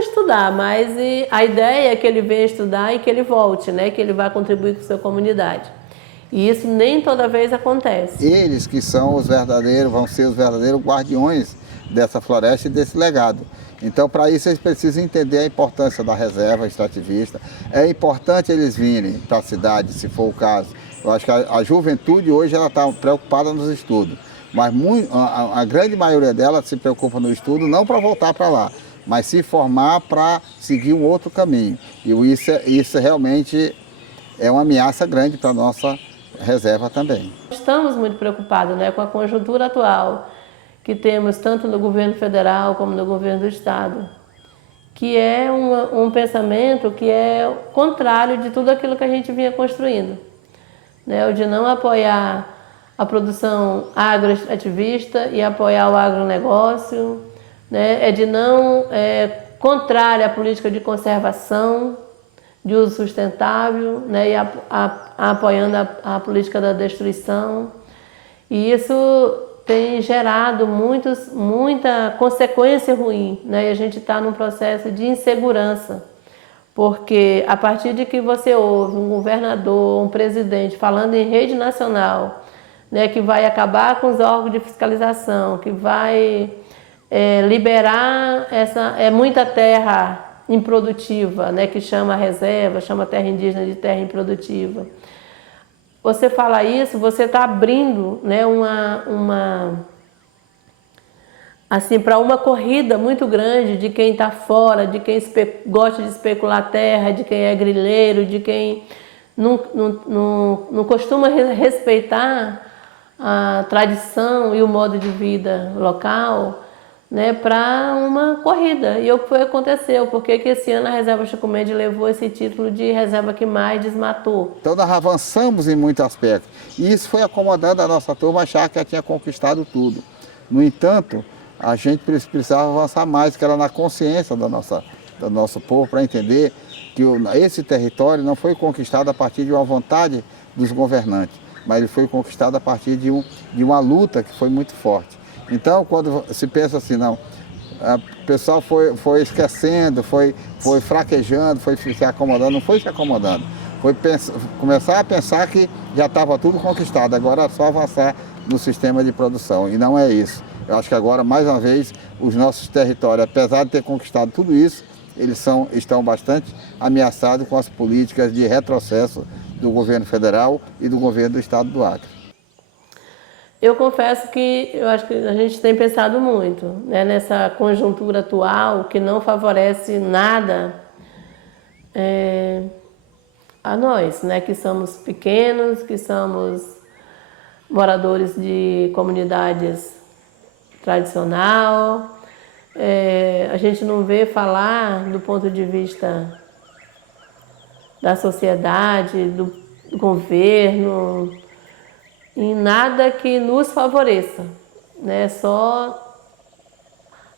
estudar, mas a ideia é que ele venha estudar e que ele volte, né? Que ele vai contribuir com a sua comunidade. E isso nem toda vez acontece. Eles que são os verdadeiros, vão ser os verdadeiros guardiões dessa floresta e desse legado. Então, para isso, eles precisam entender a importância da reserva extrativista. É importante eles virem para a cidade, se for o caso. Eu acho que a juventude hoje está preocupada nos estudos, mas a grande maioria dela se preocupa no estudo não para voltar para lá, mas se formar para seguir um outro caminho. E isso realmente é uma ameaça grande para a nossa reserva também. Estamos muito preocupados, né, com a conjuntura atual que temos tanto no governo federal como no governo do estado, que é um pensamento que é contrário de tudo aquilo que a gente vinha construindo. Né, o de não apoiar a produção agroextrativista e apoiar o agronegócio, né, contrário à política de conservação, de uso sustentável, né, e apoiando a política da destruição. E isso tem gerado muita consequência ruim, né? E a gente está num processo de insegurança, porque a partir de que você ouve um governador, um presidente falando em rede nacional, né, que vai acabar com os órgãos de fiscalização, que vai liberar muita terra improdutiva, né, que chama reserva, chama terra indígena de terra improdutiva. Você fala isso, você está abrindo, né, assim, para uma corrida muito grande de quem está fora, de quem gosta de especular terra, de quem é grileiro, de quem não costuma respeitar a tradição e o modo de vida local, né, para uma corrida. E o que aconteceu? Por que esse ano a Reserva Chico Mendes levou esse título de reserva que mais desmatou? Então nós avançamos em muitos aspectos. E isso foi acomodando a nossa turma a achar que já tinha conquistado tudo. No entanto, a gente precisava avançar mais, que era na consciência do nosso povo, para entender que esse território não foi conquistado a partir de uma vontade dos governantes, mas ele foi conquistado a partir de uma luta que foi muito forte. Então, quando se pensa assim, não, o pessoal foi esquecendo, foi fraquejando, foi se acomodando, não foi se acomodando. Foi começar a pensar que já estava tudo conquistado, agora é só avançar no sistema de produção. E não é isso. Eu acho que agora, mais uma vez, os nossos territórios, apesar de ter conquistado tudo isso, eles estão bastante ameaçados com as políticas de retrocesso do governo federal e do governo do estado do Acre. Eu confesso que eu acho que a gente tem pensado muito, né, nessa conjuntura atual que não favorece nada a nós, né, que somos pequenos, que somos moradores de comunidades tradicional. A gente não vê falar do ponto de vista da sociedade, do governo, em nada que nos favoreça, né? Só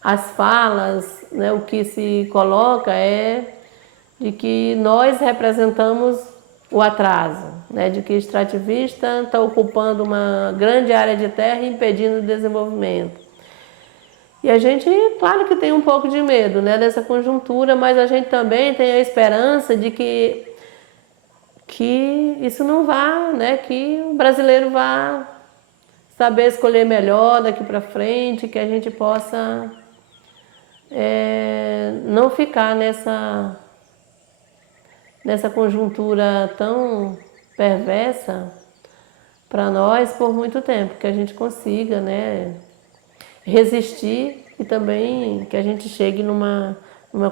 as falas, né? O que se coloca é de que nós representamos o atraso, né? De que o extrativista está ocupando uma grande área de terra e impedindo o desenvolvimento. E a gente, claro que tem um pouco de medo, né, dessa conjuntura, mas a gente também tem a esperança de que isso não vá, né, que o brasileiro vá saber escolher melhor daqui para frente, que a gente possa não ficar nessa conjuntura tão perversa para nós por muito tempo, que a gente consiga, né, resistir e também que a gente chegue numa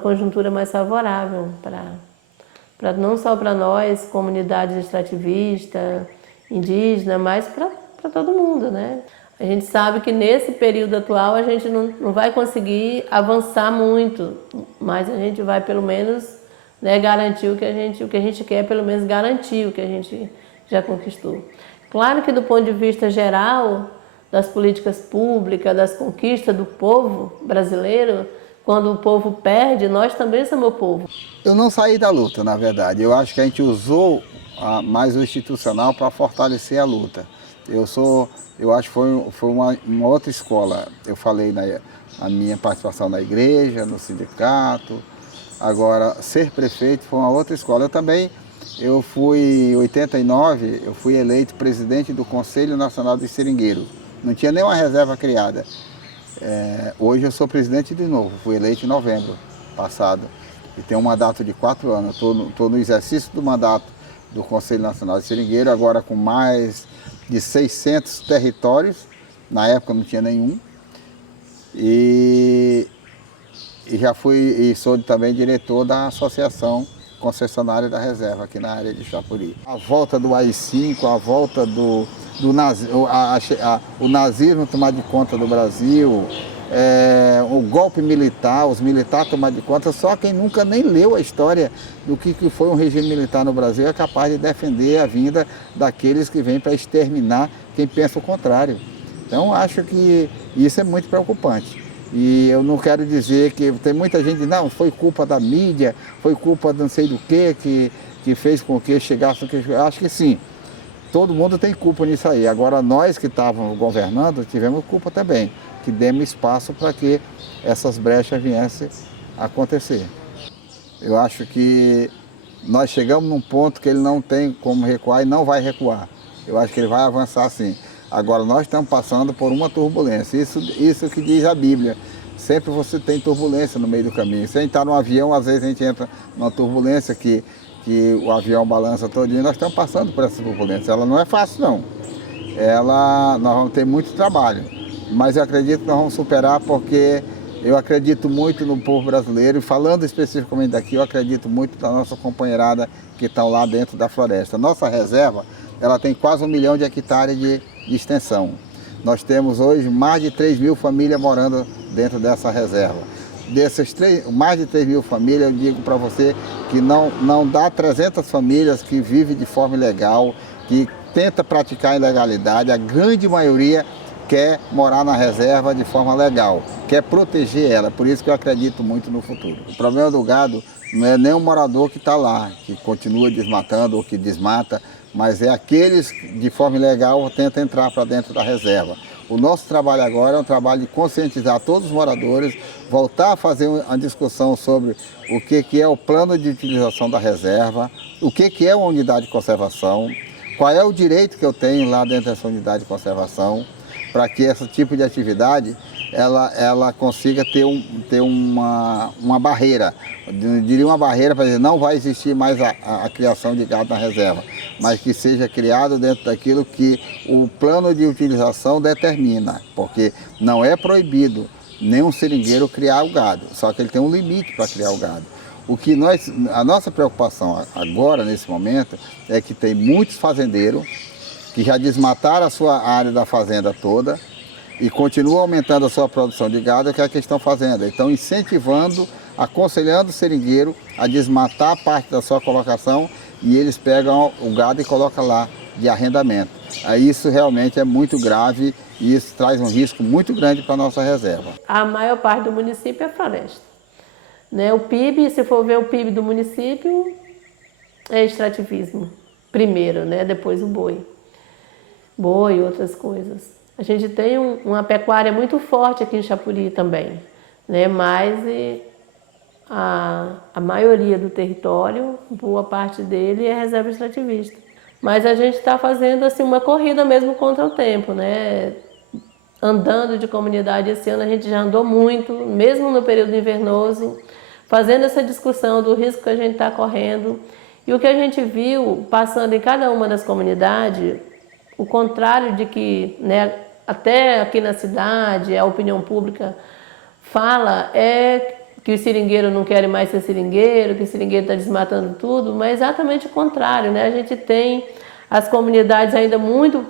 conjuntura mais favorável para não só para nós, comunidades extrativistas, indígenas, mas para todo mundo, né? A gente sabe que nesse período atual a gente não vai conseguir avançar muito, mas a gente vai pelo menos, né, garantir o que a gente quer, pelo menos garantir o que a gente já conquistou. Claro que do ponto de vista geral, das políticas públicas, das conquistas do povo brasileiro, quando o povo perde, nós também somos o povo. Eu não saí da luta, na verdade. Eu acho que a gente usou mais o institucional para fortalecer a luta. Eu acho que foi uma outra escola. Eu falei na minha participação na igreja, no sindicato. Agora, ser prefeito foi uma outra escola. Eu fui, em 89, eu fui eleito presidente do Conselho Nacional dos Seringueiros. Não tinha nenhuma reserva criada. Hoje eu sou presidente de novo, fui eleito em novembro passado. E tenho um mandato de 4 anos. Estou no exercício do mandato do Conselho Nacional de Seringueiro, agora com mais de 600 territórios. Na época não tinha nenhum. E já fui e sou também diretor da Associação Concessionária da Reserva, aqui na área de Chapuri. A volta do AI-5, a volta o nazismo tomar de conta do Brasil, o golpe militar, os militares tomar de conta, só quem nunca nem leu a história do que foi um regime militar no Brasil é capaz de defender a vinda daqueles que vêm para exterminar quem pensa o contrário. Então acho que isso é muito preocupante. E eu não quero dizer que tem muita gente que diz, não, foi culpa da mídia, foi culpa de não sei do que fez com que chegasse o que... Eu acho que sim, todo mundo tem culpa nisso aí. Agora nós que estávamos governando tivemos culpa também, que demos espaço para que essas brechas viessem a acontecer. Eu acho que nós chegamos num ponto que ele não tem como recuar e não vai recuar. Eu acho que ele vai avançar sim. Agora, nós estamos passando por uma turbulência, isso que diz a Bíblia. Sempre você tem turbulência no meio do caminho. Se a gente está num avião, às vezes a gente entra numa turbulência que o avião balança todinho, nós estamos passando por essa turbulência. Ela não é fácil, não. Nós vamos ter muito trabalho, mas eu acredito que nós vamos superar porque eu acredito muito no povo brasileiro, e falando especificamente daqui, eu acredito muito na nossa companheirada que estão lá dentro da floresta. Nossa reserva, ela tem quase 1 milhão de hectares de extensão. Nós temos hoje mais de 3 mil famílias morando dentro dessa reserva. Dessas mais de 3 mil famílias, eu digo para você que não dá 300 famílias que vivem de forma ilegal, que tenta praticar a ilegalidade. A grande maioria quer morar na reserva de forma legal, quer proteger ela, por isso que eu acredito muito no futuro. O problema do gado não é nem o morador que está lá, que continua desmatando ou que desmata, mas é aqueles que de forma ilegal tentam entrar para dentro da reserva. O nosso trabalho agora é um trabalho de conscientizar todos os moradores, voltar a fazer uma discussão sobre o que é o plano de utilização da reserva, o que é uma unidade de conservação, qual é o direito que eu tenho lá dentro dessa unidade de conservação, para que esse tipo de atividade ela consiga ter uma barreira. Eu diria uma barreira para dizer, não vai existir mais a criação de gado na reserva, mas que seja criado dentro daquilo que o plano de utilização determina, porque não é proibido nenhum seringueiro criar o gado, só que ele tem um limite para criar o gado. A nossa preocupação agora, nesse momento, é que tem muitos fazendeiros que já desmataram a sua área da fazenda toda e continuam aumentando a sua produção de gado, que é a que estão fazendo. Estão incentivando, aconselhando o seringueiro a desmatar parte da sua colocação e eles pegam o gado e colocam lá de arrendamento. Aí isso realmente é muito grave e isso traz um risco muito grande para a nossa reserva. A maior parte do município é floresta. Né? O PIB, se for ver o PIB do município, é extrativismo. Primeiro, né? Depois o boi e outras coisas. A gente tem uma pecuária muito forte aqui em Chapuri também, né? Mas a maioria do território, boa parte dele é reserva extrativista. Mas a gente está fazendo assim, uma corrida mesmo contra o tempo, né? andando de comunidade. Esse ano a gente já andou muito, mesmo no período invernoso, fazendo essa discussão do risco que a gente está correndo. E o que a gente viu, passando em cada uma das comunidades, o contrário de que, né, até aqui na cidade, a opinião pública fala, é que os seringueiros não querem mais ser seringueiro, que o seringueiro está desmatando tudo, mas é exatamente o contrário, né? A gente tem, as comunidades ainda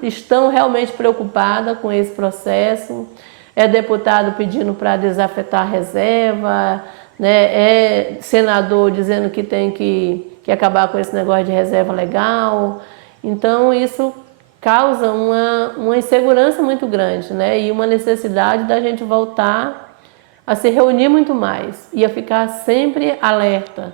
estão realmente preocupadas com esse processo, é deputado pedindo para desafetar a reserva, né? É senador dizendo que tem que acabar com esse negócio de reserva legal. Então isso causa uma insegurança muito grande, né? E uma necessidade da gente voltar a se reunir muito mais e a ficar sempre alerta,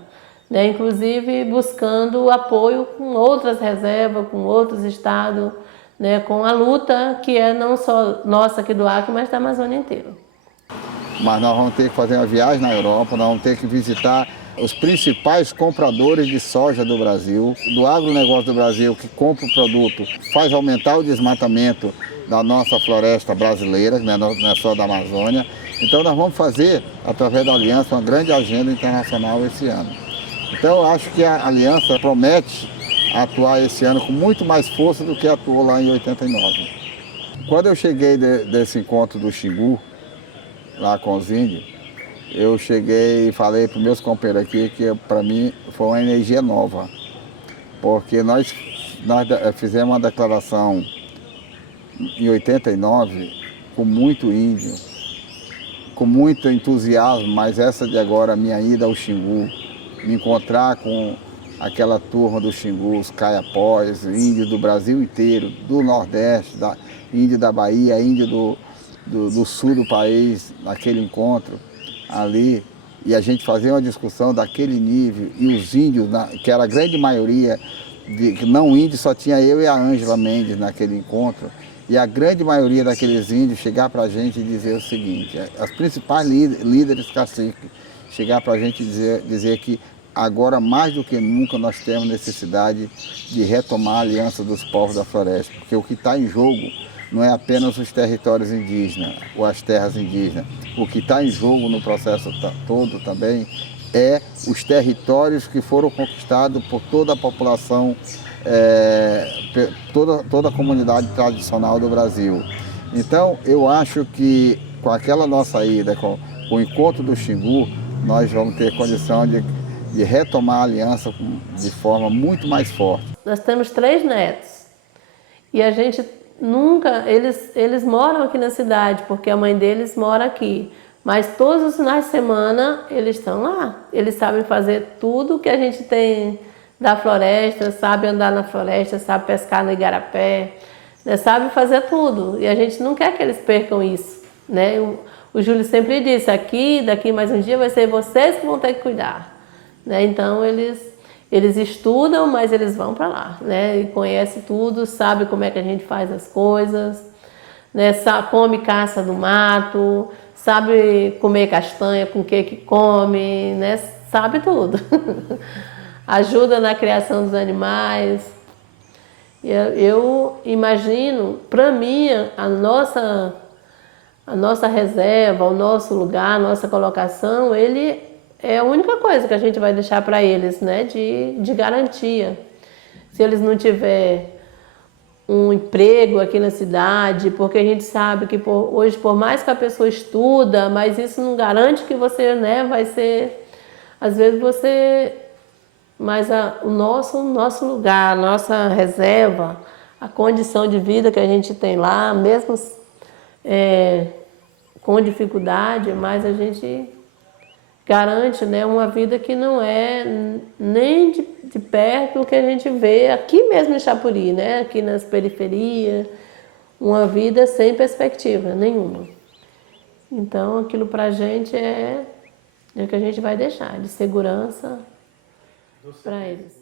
né? Inclusive buscando apoio com outras reservas, com outros estados, né? Com a luta que é não só nossa aqui do Acre, mas da Amazônia inteira. Mas nós vamos ter que fazer uma viagem na Europa, nós vamos ter que visitar os principais compradores de soja do Brasil, do agronegócio do Brasil, que compra o produto, faz aumentar o desmatamento da nossa floresta brasileira, né, não é só da Amazônia. Então nós vamos fazer, através da Aliança, uma grande agenda internacional esse ano. Então eu acho que a Aliança promete atuar esse ano com muito mais força do que atuou lá em 89. Quando eu cheguei desse encontro do Xingu, lá com os índios, eu cheguei e falei para os meus companheiros aqui que para mim foi uma energia nova, porque nós fizemos uma declaração em 89 com muito índio, com muito entusiasmo, mas essa de agora, minha ida ao Xingu, me encontrar com aquela turma do Xingu, os caiapós, índios do Brasil inteiro, do Nordeste, índio da Bahia, índio do sul do país, naquele encontro ali, e a gente fazer uma discussão daquele nível, e os índios, que era a grande maioria, não índios, só tinha eu e a Ângela Mendes naquele encontro, e a grande maioria daqueles índios chegar para a gente e dizer o seguinte, as principais líderes caciques, chegar para a gente e dizer que agora mais do que nunca nós temos necessidade de retomar a aliança dos povos da floresta, porque o que está em jogo não é apenas os territórios indígenas ou as terras indígenas. O que está em jogo no processo todo também é os territórios que foram conquistados por toda a população, toda a comunidade tradicional do Brasil. Então, eu acho que com aquela nossa ida, com o encontro do Xingu, nós vamos ter condição de retomar a aliança de forma muito mais forte. Nós temos 3 netos e a gente nunca, eles moram aqui na cidade, porque a mãe deles mora aqui, mas todos os finais de semana eles estão lá. Eles sabem fazer tudo que a gente tem da floresta, sabem andar na floresta, sabem pescar no igarapé, né? Sabem fazer tudo. E a gente não quer que eles percam isso, né? O Júlio sempre disse, daqui mais um dia vai ser vocês que vão ter que cuidar, né? Então eles estudam, mas eles vão para lá, né? E conhecem tudo, sabem como é que a gente faz as coisas, né? Come caça do mato, sabe comer castanha, com o que come, né? Sabe tudo. Ajuda na criação dos animais. Eu imagino, para mim, a nossa reserva, o nosso lugar, a nossa colocação, ele é a única coisa que a gente vai deixar para eles, né, de garantia. Se eles não tiverem um emprego aqui na cidade, porque a gente sabe que hoje, por mais que a pessoa estuda, mas isso não garante que você, né, vai ser... Às vezes você... Mas o nosso lugar, a nossa reserva, a condição de vida que a gente tem lá, mesmo com dificuldade, mas a gente garante, né, uma vida que não é nem de perto o que a gente vê aqui mesmo em Chapuri, né, aqui nas periferias, uma vida sem perspectiva nenhuma. Então aquilo para a gente é o que a gente vai deixar de segurança para eles.